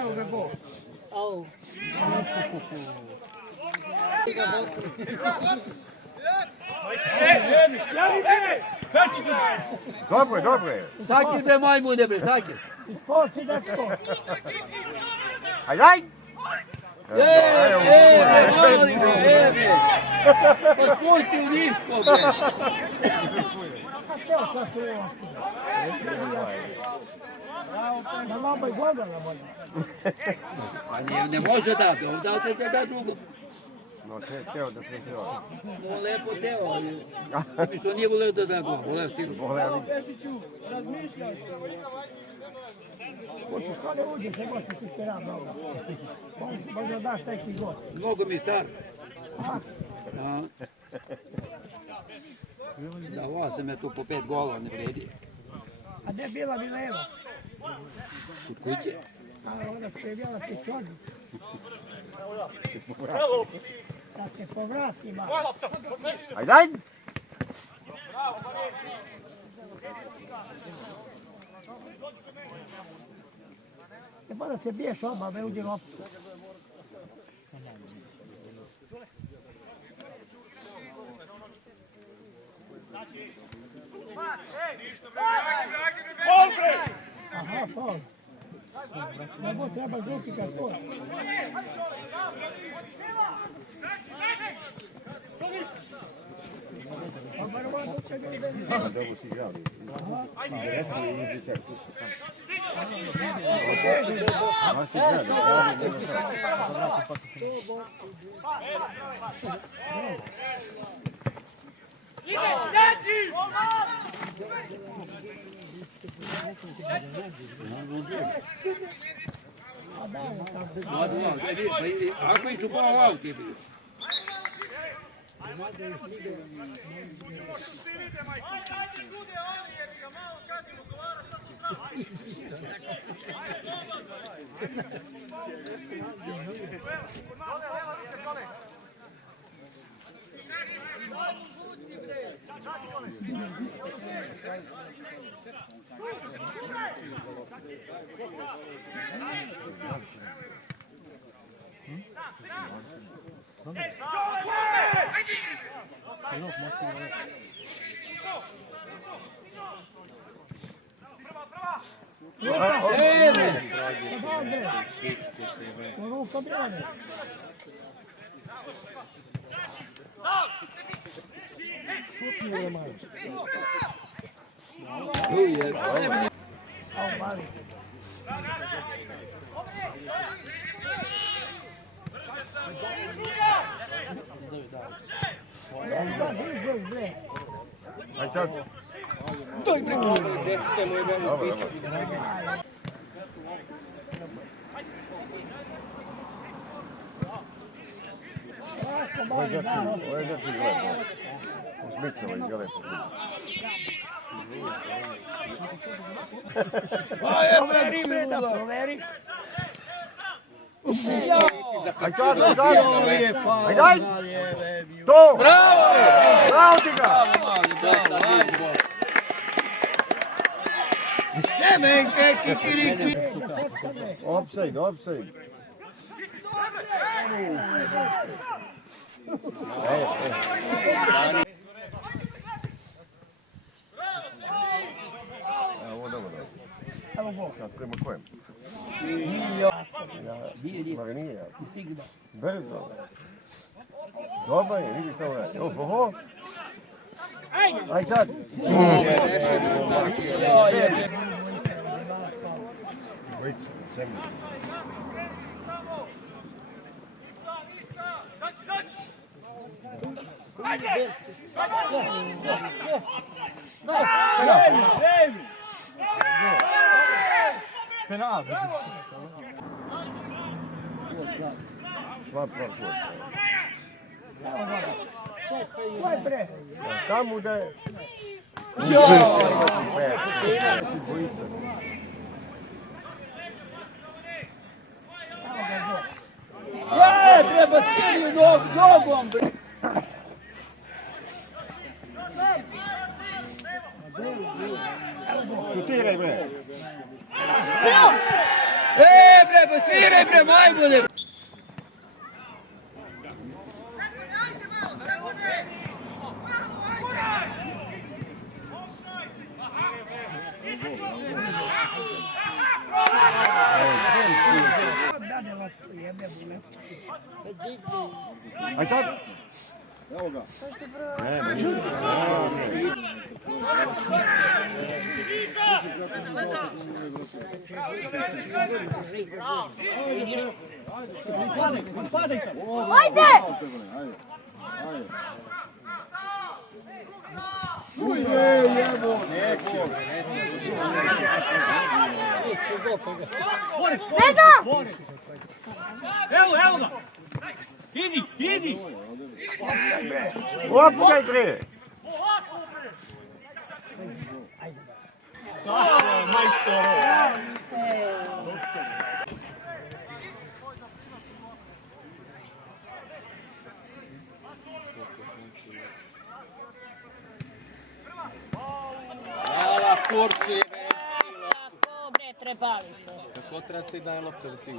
Evo ga gol. Au. Dobre, dobre. Taki bre majmune bre, taki. Ispoči dečko. Ajde, ajde. Mali bre, pa koji ti u nisko bre? Na lamba i gledala bolje. Pa ne može da, da drugo. No, teo da se zove. No, lepo teo, ali mi što nije voleo da da go, voleo sigurno. Pošto što ne uđeš, ne možeš ti se rad mnogo. Možda daš neki gol. Mnogo mi je star. Da, ova se me tu po 5 golova ne vredi. A gdje je bila Mileva? Kod kuće? A ona što je bila pičornik. Da se povrati malo. Ajde, ajde. Ne mora se biješ odmah, ne uđe loptu. Aha, faul. Samo treba žuti kad skora. Pa verovatno će ga ideti. Dobro si igrali. Direktno i izdi se. Baš si igrali. Ako su pola avti bili. Ajde sad. To je preko to mu je veoma piča. Ovo je dečki lepo. Smićevo i lepo. Proveri, Breda, proveri. Ajde sad, ajde, ajde. To! Bravo! Bravo ti ga! Semenke, kikiriki. Offside, offside. Evo dobro. Evo gol. Sad prema kojem? Marinija. Brzo. Dobar je, vidi što radi. Oho. Ajde sad. Penal. Slab. Ko je pre? Tamo da je... Treba cijeli nogom. sviraj bre. Bre, pa sviraj bre, majmune! Aj sad. Evo ga. Ajde! Vezda! Evo ga! Idi! Općaj bre. Hvala, kurci, bre. Tako, bre, trebali ste. Kako treba se i daje lopta da si...